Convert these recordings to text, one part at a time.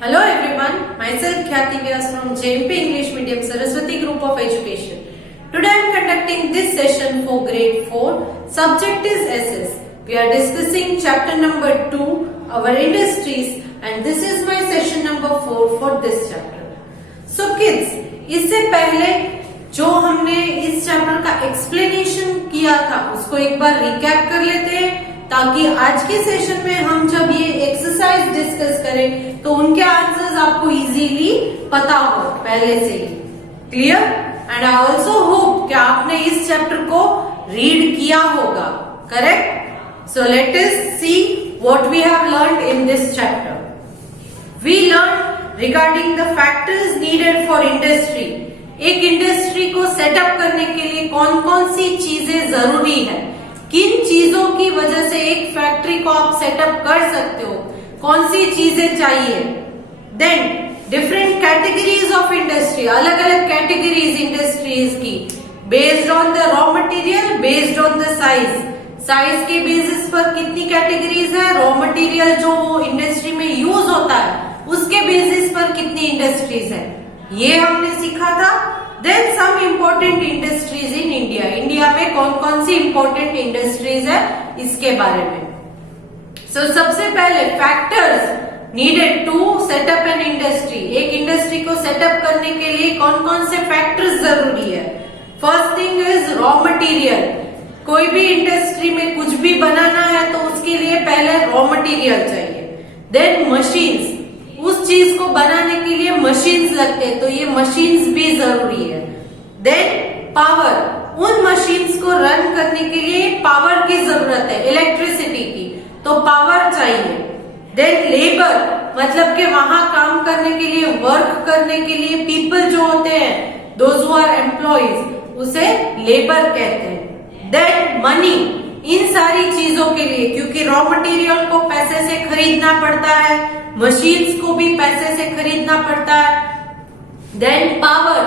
Hello everyone, myself Khyati Vyas from JMP English Medium Saraswati Group of Education. Today I am conducting this session for grade 4. Subject is SS. We are discussing chapter number 2, our industries, and this is my session number 4 for this chapter. So kids, इससे पहले जो हमने इस chapter का explanation किया था उसको एक बार रिकैप कर लेते हैं ताकि आज के सेशन में हम जब ये एक्सरसाइज डिस्कस करें तो उनके आंसर्स आपको इजीली पता हो पहले से ही। Clear? And I also hope कि आपने इस चैप्टर को रीड किया होगा। Correct? So let us see what we have learned in this chapter. We learn regarding the factors needed for industry. एक इंडस्ट्री को सेटअप करने के लिए कौन कौन सी चीजें जरूरी है, किन चीजों की वजह से एक फैक्ट्री को आप सेटअप कर सकते हो, कौन सी चीजें चाहिए। Then different categories of industry, अलग अलग कैटेगरीज इंडस्ट्रीज की, based on the raw material, based on the size. Size के बेसिस पर कितनी कैटेगरीज है, रॉ मटेरियल जो वो इंडस्ट्री में यूज होता है उसके बेसिस पर कितनी इंडस्ट्रीज है, ये हमने सीखा था। Then some important industries in India, India में कौन कौन सी इम्पोर्टेंट इंडस्ट्रीज है इसके बारे में। सो सबसे पहले factors needed to set up an industry. एक इंडस्ट्री को सेटअप करने के लिए कौन कौन से फैक्टर्स जरूरी है। First thing is raw material. कोई भी इंडस्ट्री में कुछ भी बनाना है तो उसके लिए पहले रॉ मटेरियल चाहिए। देन मशीन्स, उस चीज को बनाने के लिए मशीन्स लगते हैं तो ये मशीन्स भी जरूरी है। देन पावर, उन मशीन्स को रन करने के लिए पावर की जरूरत है, इलेक्ट्रिसिटी की, तो पावर चाहिए। देन लेबर, मतलब कि वहां काम करने के लिए, वर्क करने के लिए पीपल जो होते हैं, दोज हु आर एम्प्लॉइज, उसे लेबर कहते हैं। देन मनी, इन सारी चीजों के लिए, क्योंकि रॉ मटेरियल को पैसे से खरीदना पड़ता है, मशीन्स को भी पैसे से खरीदना पड़ता है। देन पावर,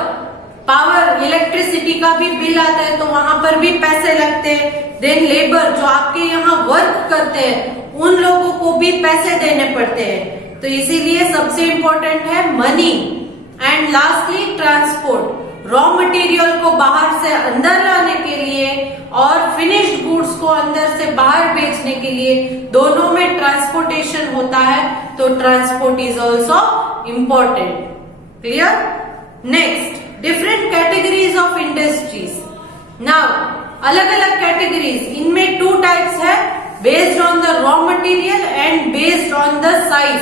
पावर इलेक्ट्रिसिटी का भी बिल आता है तो वहां पर भी पैसे लगते हैं। देन लेबर, जो आपके यहाँ वर्क करते हैं उन लोगों को भी पैसे देने पड़ते हैं, तो इसीलिए सबसे इंपॉर्टेंट है money. And lastly transport, raw material को बाहर से अंदर लाने के लिए और फिनिश्ड गुड्स को अंदर से बाहर बेचने के लिए दोनों में ट्रांसपोर्टेशन होता है, तो transport is also important. Clear? Next, different categories of industries. Now अलग अलग कैटेगरीज, इनमें टू टाइप्स है, based on the raw material and based on the size.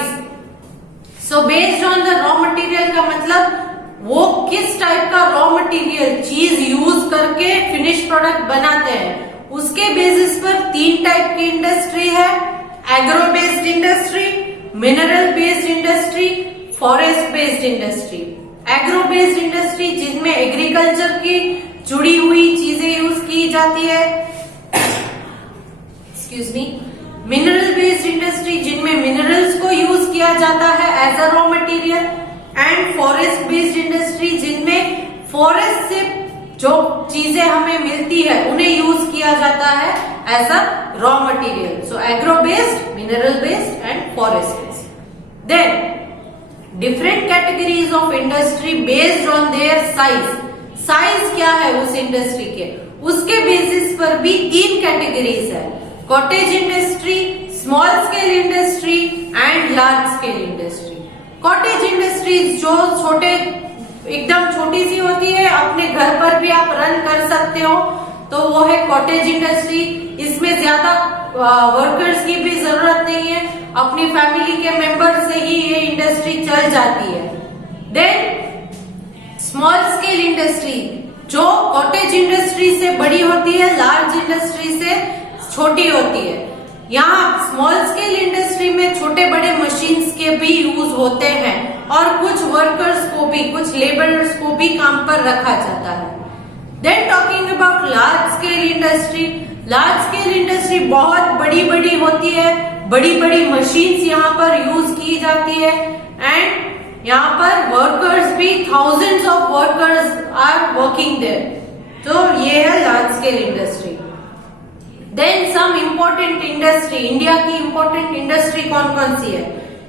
So based on the raw material का मतलब वो किस टाइप का raw material चीज यूज करके फिनिश प्रोडक्ट बनाते हैं, उसके बेसिस पर तीन टाइप की इंडस्ट्री है। Agro based industry, mineral based industry, forest based industry. Agro based industry जिनमें एग्रीकल्चर की जुड़ी हुई चीजें यूज की जाती है, excuse me. Mineral based industry जिनमें मिनरल्स को यूज किया जाता है as a raw material. And forest based industry जिनमें फॉरेस्ट से जो चीजें हमें मिलती है उन्हें यूज किया जाता है as a raw material. So agro based, mineral based and forest based. Then different categories of industry based on their size. Size क्या है उस इंडस्ट्री के, उसके बेसिस पर भी तीन कैटेगरीज है। Cottage industry, small scale industry and large scale industry. Cottage industries जो छोटे, एकदम छोटी सी होती है, अपने घर पर भी आप रन कर सकते हो, तो वो है कॉटेज इंडस्ट्री। इसमें ज्यादा वर्कर्स की भी जरूरत नहीं है, अपनी फैमिली के मेंबर से ही ये इंडस्ट्री चल जाती है। देन स्मॉल स्केल इंडस्ट्री जो कॉटेज इंडस्ट्री से बड़ी होती है, लार्ज इंडस्ट्री से छोटी होती है। यहाँ स्मॉल स्केल इंडस्ट्री में छोटे बड़े मशीन्स के भी यूज होते हैं और कुछ वर्कर्स को भी, कुछ लेबरर्स को भी काम पर रखा जाता है। Then talking about large scale industry, large scale industry बहुत बड़ी बड़ी होती है, बड़ी बड़ी मशीन्स यहाँ पर यूज की जाती है एंड यहाँ पर वर्कर्स भी, thousands of workers are working there. तो ये है large scale industry. Then some important industry, India की इम्पोर्टेंट इंडस्ट्री कौन कौन सी है।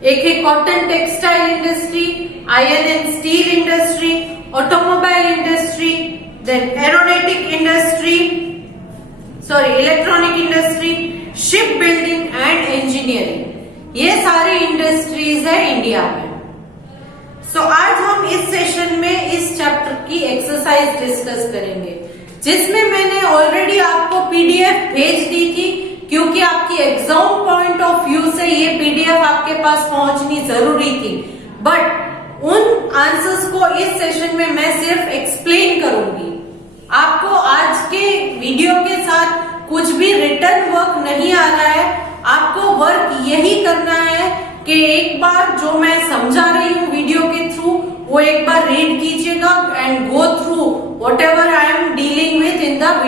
एक है cotton textile industry, iron and steel industry, automobile industry, then aeronautic industry, electronic industry, ship building and engineering. ये सारी इंडस्ट्रीज है इंडिया में। आज हम इस सेशन में इस चैप्टर की एक्सरसाइज डिस्कस करेंगे, जिसमें मैंने ऑलरेडी आपको पीडीएफ भेज दी थी, क्योंकि आपकी एग्जाम पॉइंट ऑफ व्यू से ये पीडीएफ आपके पास पहुंचनी जरूरी थी। बट उन आंसर्स को इस सेशन में मैं सिर्फ एक्सप्लेन करूंगी। आपको आज के वीडियो के साथ कुछ भी रिटर्न वर्क नहीं आ रहा है। आपको वर्क यही करना है कि एक बार जो मैं समझा रही हूँ वीडियो के थ्रू, वो एक बार रीड कीजिएगा and go through what ever I am dealing with in the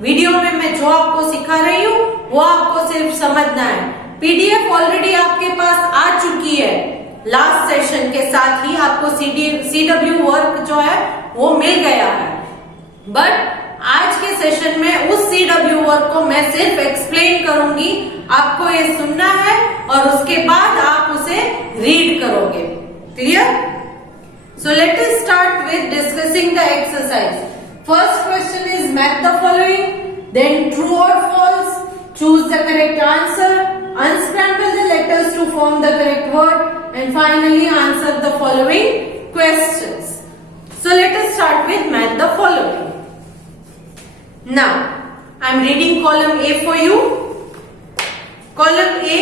video में मैं जो आपको सिखा रही हूँ वो आपको सिर्फ समझना है। पीडीएफ ऑलरेडी आपके पास आ चुकी है, लास्ट सेशन के साथ ही आपको सीडब्ल्यू वर्क जो है वो मिल गया है। बट आज के सेशन में उस सीडब्ल्यू वर्क को मैं सिर्फ एक्सप्लेन करूंगी, आपको ये सुनना है और उसके बाद आप उसे रीड करोगे। Clear? So let us start with discussing the exercise. First question is match the following, then true और false, choose the correct answer, unscramble the letters to form the correct word, and finally answer the following questions. So let us start with match the following. Now I am reading column A for you. Column A,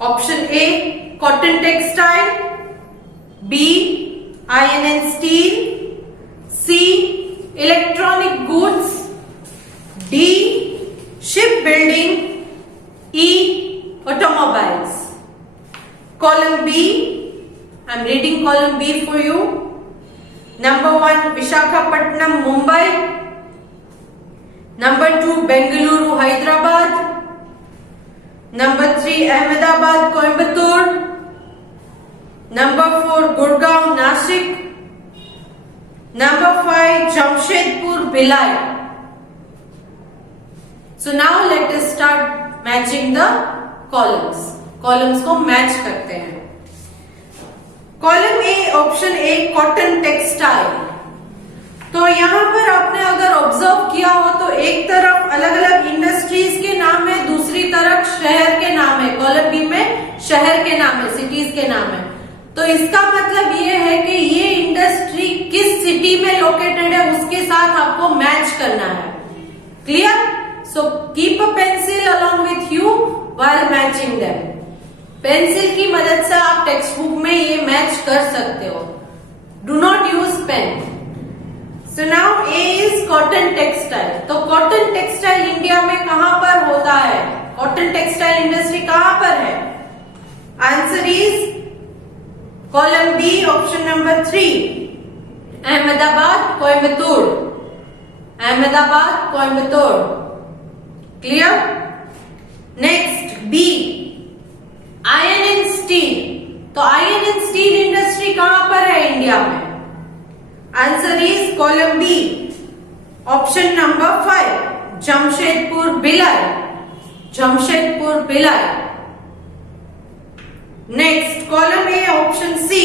option A, cotton textile, B, iron and steel, C, electronic goods, D, shipbuilding, E, automobiles. Column B, I am reading column B for you. Number 1, Visakhapatnam, Mumbai. Number 2, Bengaluru, Hyderabad. Number 3, Ahmedabad, Coimbatore. Number 4, Gurgaon, Nashik. Number 5, Jamshedpur, Bhilai. So now let us start matching the columns को match करते हैं। Column A, option A, cotton textile. तो यहाँ पर आपने अगर observe किया हो तो एक तरफ अलग अलग इंडस्ट्रीज के नाम है, दूसरी तरफ शहर के नाम है। कॉलम बी में शहर के नाम है, सिटीज के नाम है। तो इसका मतलब ये है कि ये इंडस्ट्री किस सिटी में लोकेटेड है उसके साथ आपको मैच करना है। Clear? So keep a pencil along with you while matching them. Pencil की मदद से आप टेक्स्ट बुक में ये मैच कर सकते हो। Do not use pen. So now A is cotton textile. तो कॉटन टेक्सटाइल इंडिया में कहां पर होता है? कॉटन टेक्सटाइल इंडस्ट्री कहां पर है? Answer is column B, option number 3, Ahmedabad, Coimbatore. Ahmedabad, Coimbatore. Clear? Next B, iron and steel. तो आयरन एंड स्टील इंडस्ट्री कहां पर है इंडिया में? Answer is column B, option number 5, Jamshedpur, Bhilai. Jamshedpur, Bhilai. Next column A, option C,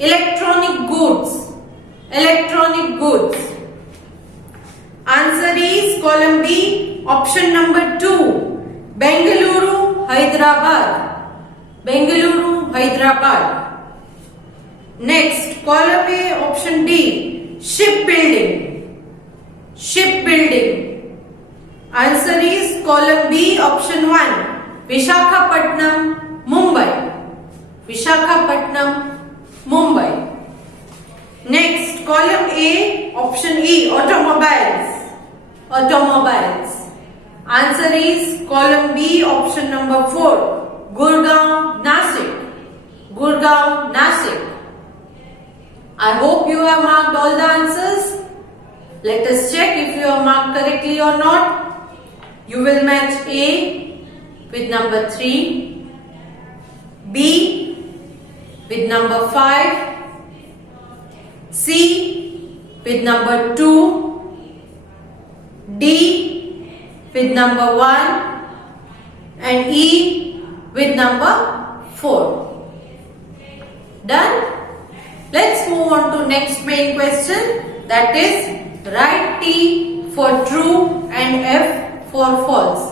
electronic goods. Electronic goods. Answer is column B, option number 2, Bengaluru, Hyderabad. Bengaluru, Hyderabad. Next column A, option D, ship building. Ship building. Answer is column B, option 1, Visakhapatnam, Mumbai. Visakhapatnam, Mumbai. Next column A, option E, automobiles. Automobiles. Answer is column B, option number 4, Gurgaon, Nashik. Gurgaon, Nashik. I hope you have marked all the answers. Let us check if you have marked correctly or not. You will match A with number 3, B with number 5, C with number 2, D with number 1 and E with number 4. Done? Let's move on to next main question, that is write T for true and F for false.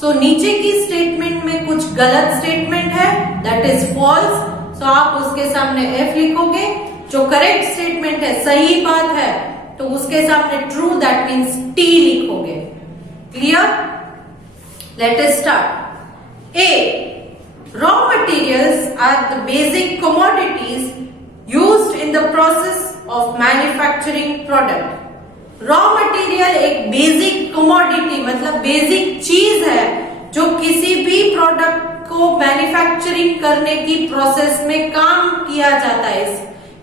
So नीचे की statement में कुछ गलत statement है, that is false. So आप उसके सामने F लिखोगे. जो करेक्ट स्टेटमेंट है, सही बात है, तो उसके सामने ट्रू, दैट मीन्स T लिखोगे. Clear? Late us start. A. Raw materials are the basic commodities used in the process of manufacturing product. Raw material एक बेसिक कमोडिटी मतलब बेसिक चीज है जो किसी भी प्रोडक्ट को मैन्युफैक्चरिंग करने की प्रोसेस में काम किया जाता है,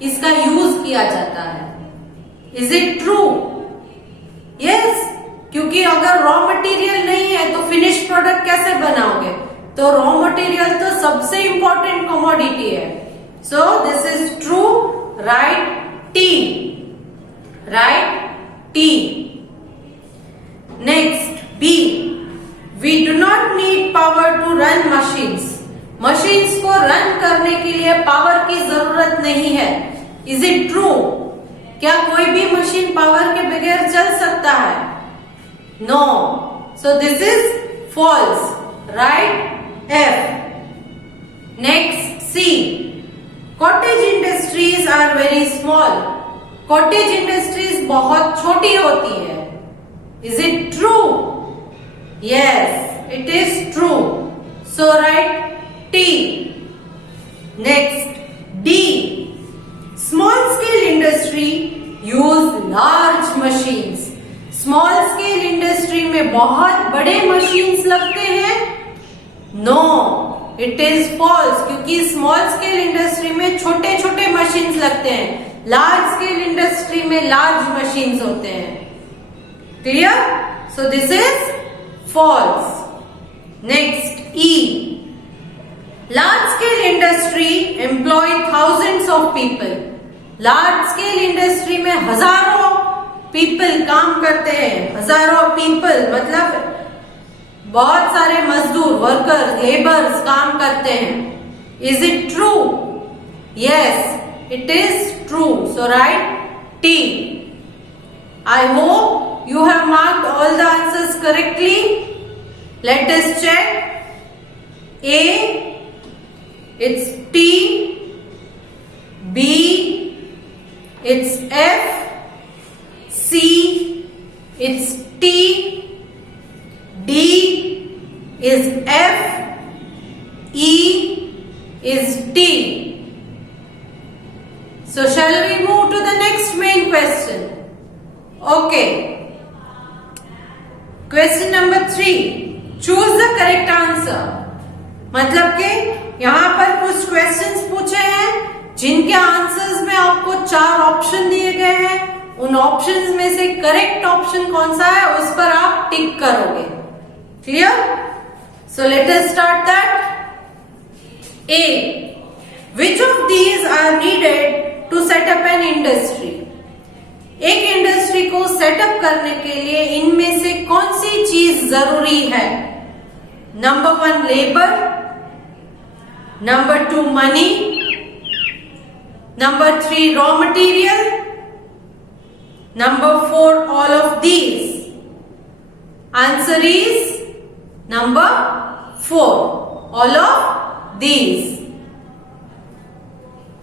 इसका यूज किया जाता है. Is it true? यस, क्योंकि अगर रॉ मटेरियल नहीं है तो फिनिश प्रोडक्ट कैसे बनाओगे? तो रॉ मटेरियल तो सबसे इंपॉर्टेंट कमोडिटी है. सो this is true. Right T. Right T. Next, B. We do not need power to run machines. Machines को रन करने के लिए पावर की जरूरत नहीं है. Is it true? क्या कोई भी मशीन पावर के बगैर चल सकता है? No. So this is false. Right? F. Next, C. Cottage industries are very small. Cottage industries बहुत छोटी होती है. Is it true? Yes, it is true. So write T. Next, D. Small scale industry use large machines. Small scale industry में बहुत बड़े machines लगते हैं. No, it is false, क्योंकि स्मॉल स्केल इंडस्ट्री में छोटे छोटे मशीन्स लगते हैं. लार्ज स्केल इंडस्ट्री में लार्ज मशीन्स होते हैं. Clear? So this is false. Next, E. Large scale industry employ thousands of people. Large scale industry में हजारों पीपल काम करते हैं. हजारों पीपल मतलब बहुत सारे मजदूर, वर्कर्स, लेबर्स काम करते हैं. Is it true? Yes, it is true. So write T. I hope you have marked all the answers correctly. Let us check. A, it's T. B, it's F. C, it's T. D is F. E is T. So shall we move to the next main question? Okay. Question number 3. Choose the correct answer. मतलब कि यहाँ पर कुछ questions पूछे हैं जिनके answers में आपको 4 ऑप्शन दिए गए हैं. उन ऑप्शंस में से करेक्ट ऑप्शन कौन सा है उस पर आप टिक करोगे. Clear? So let us start that. A. Which of these are needed to set up an industry? एक इंडस्ट्री को सेटअप करने के लिए इनमें से कौन सी चीज जरूरी है? Number 1 labour, number 2 money, number 3 raw material, number 4 all of these. Answer is number 4 all of these.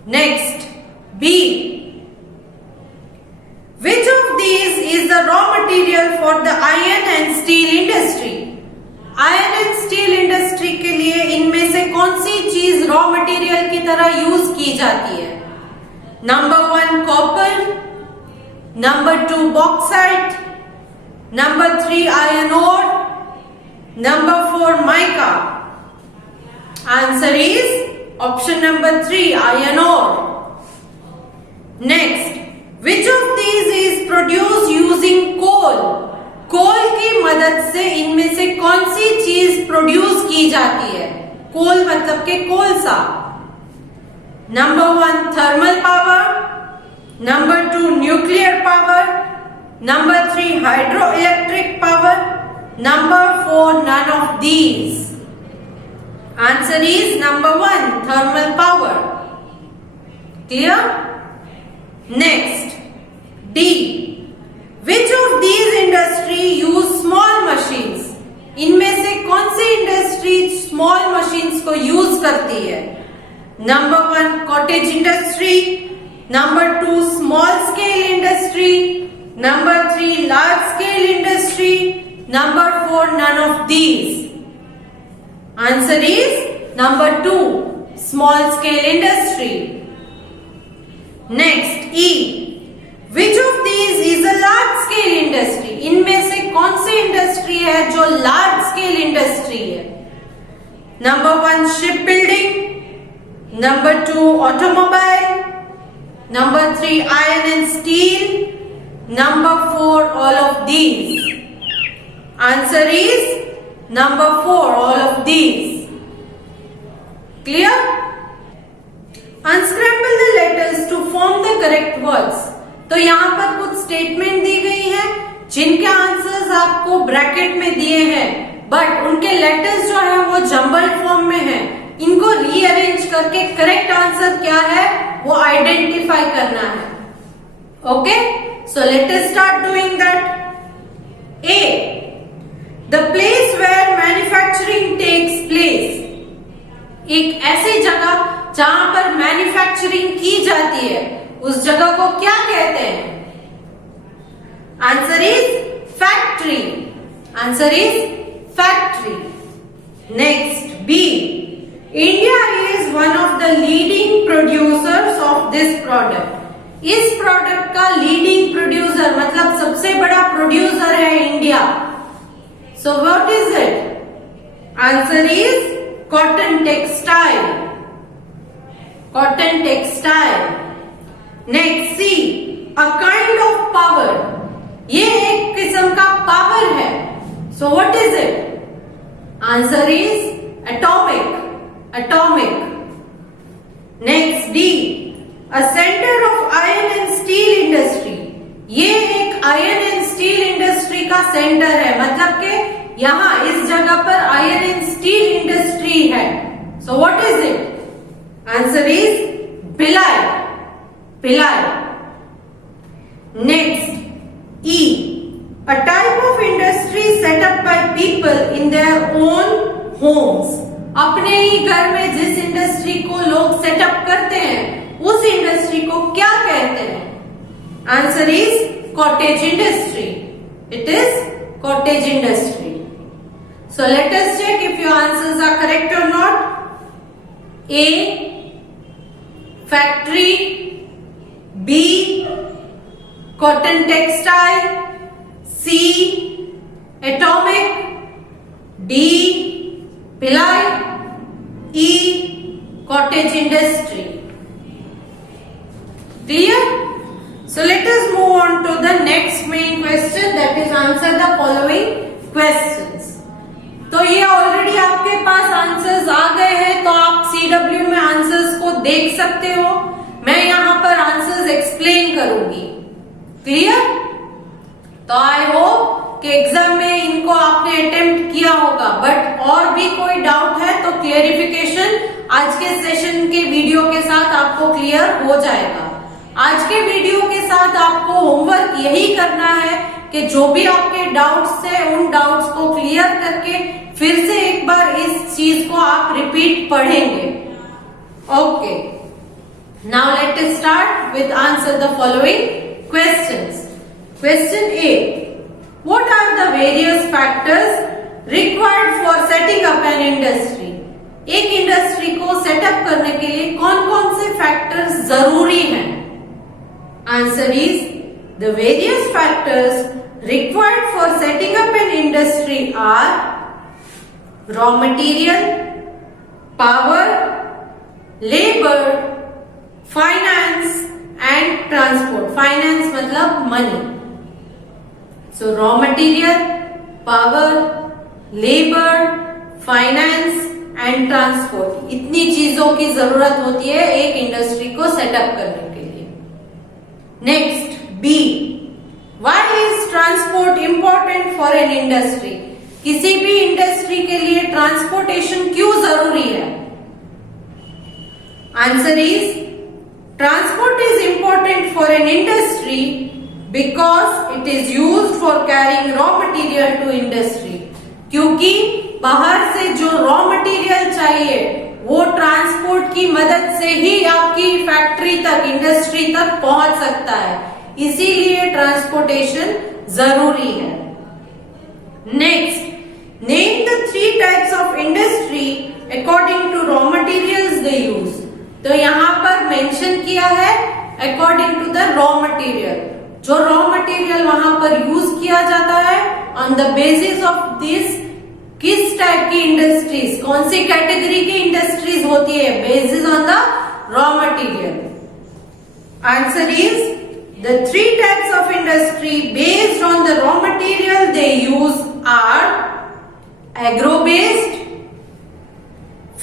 Next, B. Which of these is the raw material for the iron and steel industry? Iron and steel industry के लिए इनमें से कौन सी चीज raw material की तरह use की जाती है? Number 1 copper, number 2 bauxite, number 3 iron ore, number 4 mica. Answer is option number 3 iron ore. Next, which of these is produce using coal? Coal की मदद से इनमें से कौन सी चीज प्रोड्यूस की जाती है? कोल मतलब के कोलसा. Number 1 thermal power, number 2 nuclear power, number 3 hydro electric power, number 4 none of these. Answer is number 1 thermal power. Clear? Next, D. Which of these industry use small machines? इनमें से कौन सी industry small machines को use करती है? Number 1 cottage industry, number 2 small scale industry, number 3 large scale industry, number 4 none of these. Answer is number 2 small scale industry. Next, E. Which of these is a large scale industry? इनमें से कौन सी industry है जो large scale industry है? Number 1 ship building, number 2 automobile, number 3 iron and steel, number 4 all of these. Answer is number 4 all of these. Clear? Unscramble the letters to form the correct words. तो यहाँ पर कुछ statement दी गई है जिनके answers आपको bracket में दिए हैं, बट उनके लेटर्स जो है वो जंबल्ड फॉर्म में है. इनको रीअरेंज करके करेक्ट आंसर क्या है वो आइडेंटिफाई करना है. Okay, so let us start doing that. A. The place where manufacturing takes place. एक ऐसी जगह जहां पर मैन्युफैक्चरिंग की जाती है, उस जगह को क्या कहते हैं? Answer is factory. Answer is factory. Next, B. India is one of the leading producers of this product. इस प्रोडक्ट का लीडिंग प्रोड्यूसर मतलब सबसे बड़ा प्रोड्यूसर है India. So what is it? Answer is cotton textile. Cotton textile. Next, C. A kind of power. ये एक किस्म का पावर है. So what is it? Answer is atomic. Atomic. Next, D. A centre of iron and steel industry. ये एक iron and steel industry का centre है, मतलब कि यहाँ इस जगह पर आयरन एंड स्टील इंडस्ट्री है. So what is it? Answer is Bhilai. Bhilai. Next, E. A type of industry set up by people in their own homes. अपने ही घर में जिस इंडस्ट्री को लोग सेटअप करते हैं उस इंडस्ट्री को क्या कहते हैं? Answer is cottage industry. It is cottage industry. So let us check if your answers are correct और not. A. Factory, B. Cotton textile, C. Atomic, D. Bhilai, E. Cottage industry. Clear? So let us move on to the next main question, that is answer the following questions. तो ये already आपके पास answers आ गए हैं, तो आप CW में answers को देख सकते हो. मैं यहाँ पर आंसर्स एक्सप्लेन करूंगी. क्लियर? तो आई होप कि एग्जाम में इनको आपने अटेम्प्ट किया होगा, बट और भी कोई डाउट है तो क्लियरिफिकेशन आज के सेशन के वीडियो के साथ आपको क्लियर हो जाएगा. आज के वीडियो के साथ आपको होमवर्क यही करना है कि जो भी आपके डाउट्स है उन डाउट्स को क्लियर करके फिर से एक बार इस चीज को आप रिपीट पढ़ेंगे. Okay, now let us start with answer the following questions. Question A. What are the various factors required for setting up an industry? एक इंडस्ट्री को सेटअप करने के लिए कौन कौन से फैक्टर्स जरूरी हैं? Answer is the various factors required for setting up an industry are raw material, power, labor, finance and transport. Finance मतलब money. So raw material, power, labor, finance and transport. इतनी चीजों की जरूरत होती है एक इंडस्ट्री को सेटअप करने के लिए. Next, B. Why is transport important for an industry? किसी भी इंडस्ट्री के लिए ट्रांसपोर्टेशन क्यों जरूरी है? Answer is Transport is important for an industry because it is used for carrying raw material to industry. क्योंकि बाहर से जो रॉ मटेरियल चाहिए वो ट्रांसपोर्ट की मदद से ही आपकी फैक्ट्री तक, इंडस्ट्री तक पहुंच सकता है, इसीलिए ट्रांसपोर्टेशन जरूरी है. Next, name the 3 types of industry according to raw materials they use. तो यहाँ पर मेंशन किया है according to the raw material. जो रॉ मटेरियल वहां पर यूज किया जाता है, on the basis of this किस टाइप की इंडस्ट्रीज, कौन सी कैटेगरी की इंडस्ट्रीज होती है, basis on the raw material. Answer is the 3 types of industry based on the raw material they use are agro based,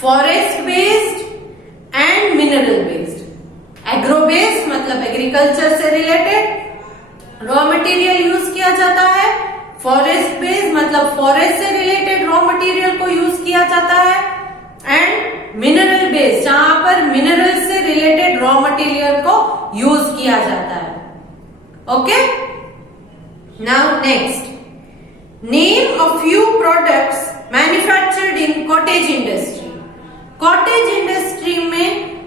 forest based and mineral based. Agro based मतलब agriculture से related raw material use किया जाता है. Forest based मतलब forest से related raw material को use किया जाता है. एंड मिनरल बेस्ड जहां पर मिनरल से रिलेटेड रॉ मटेरियल को यूज किया जाता है. Okay, now next, name a few products manufactured in cottage industry. Cottage industry में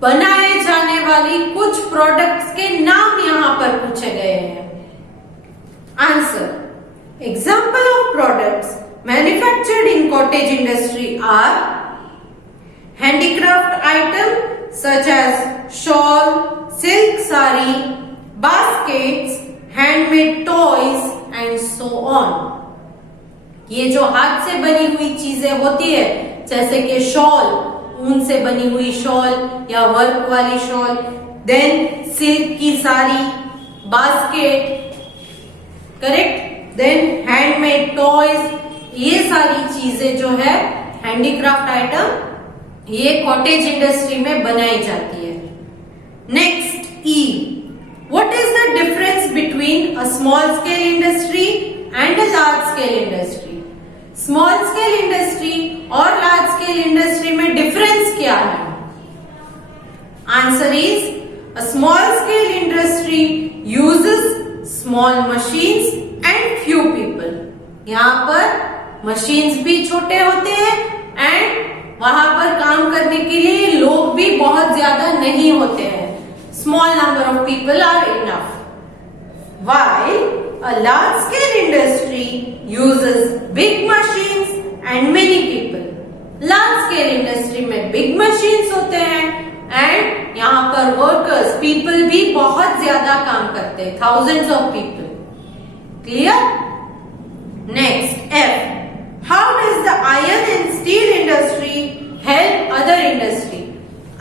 बनाए जाने वाली कुछ प्रोडक्ट्स के नाम यहां पर पूछे गए हैं. Answer, example of products manufactured in cottage industry are handicraft item such as shawl, silk sari, baskets, handmade toys and so on. ये जो हाथ से बनी हुई चीजें होती है, जैसे कि शॉल, ऊन से बनी हुई शॉल या वर्क वाली शॉल, देन सिल्क की sari, basket, correct, then handmade toys, ये सारी चीजें जो है हैंडीक्राफ्ट आइटम, ये कॉटेज इंडस्ट्री में बनाई जाती है. Next, E, what is the difference between a small scale industry and a large scale industry. Small scale industry और लार्ज स्केल इंडस्ट्री में डिफरेंस क्या है? Answer is, a small scale industry uses small machines and few people. यहाँ पर machines भी छोटे होते हैं एंड वहां पर काम करने के लिए लोग भी बहुत ज्यादा नहीं होते हैं. Small number of people are enough. While a large scale industry uses big machines and many people. Large scale industry में big machines होते हैं and यहाँ पर workers, people भी बहुत ज्यादा काम करते हैं, thousands of people. Clear? Next, F. How does the iron and steel industry help other industry?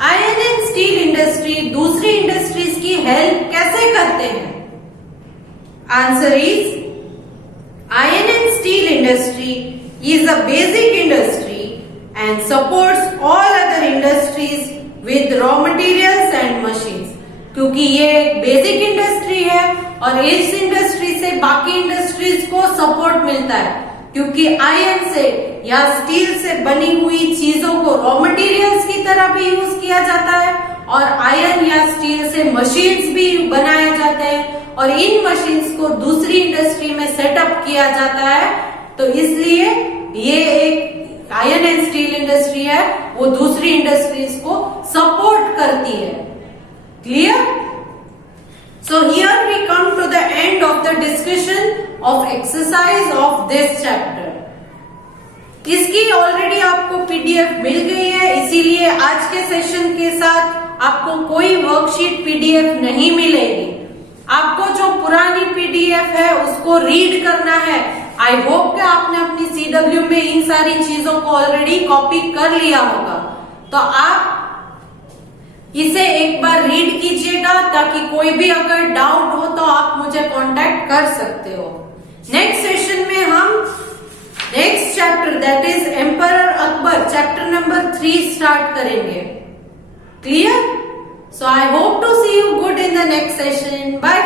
Iron and steel industry दूसरी industries की help कैसे करते हैं? Answer is, iron and steel industry is a basic industry and supports all other industries with raw materials and machines. क्योंकि ये एक basic industry है और इस इंडस्ट्री से बाकी इंडस्ट्रीज को सपोर्ट मिलता है, क्योंकि आयरन से या स्टील से बनी हुई चीजों को रॉ मटेरियल्स की तरह भी यूज किया जाता है और आयरन या स्टील से मशीन्स भी बनाए जाते हैं और इन मशीन्स को दूसरी इंडस्ट्री में सेटअप किया जाता है. तो इसलिए ये एक आयरन एंड स्टील इंडस्ट्री है, वो दूसरी इंडस्ट्रीज को सपोर्ट करती है. Clear? So here we come to the end of the discussion of exercise of this chapter. इसकी ऑलरेडी आपको पीडीएफ मिल गई है, इसीलिए आज के सेशन के साथ आपको कोई वर्कशीट पीडीएफ नहीं मिलेगी. आपको जो पुरानी पीडीएफ है उसको रीड करना है. आई होप कि आपने अपनी सीडब्ल्यू में इन सारी चीजों को ऑलरेडी कॉपी कर लिया होगा. तो आप इसे एक बार रीड कीजिएगा ताकि कोई भी अगर डाउट हो तो आप मुझे कांटेक्ट कर सकते हो. नेक्स्ट सेशन में हम next chapter that is emperor Akbar chapter number 3 start करेंगे. Clear? So I hope to see you good in the next session. Bye.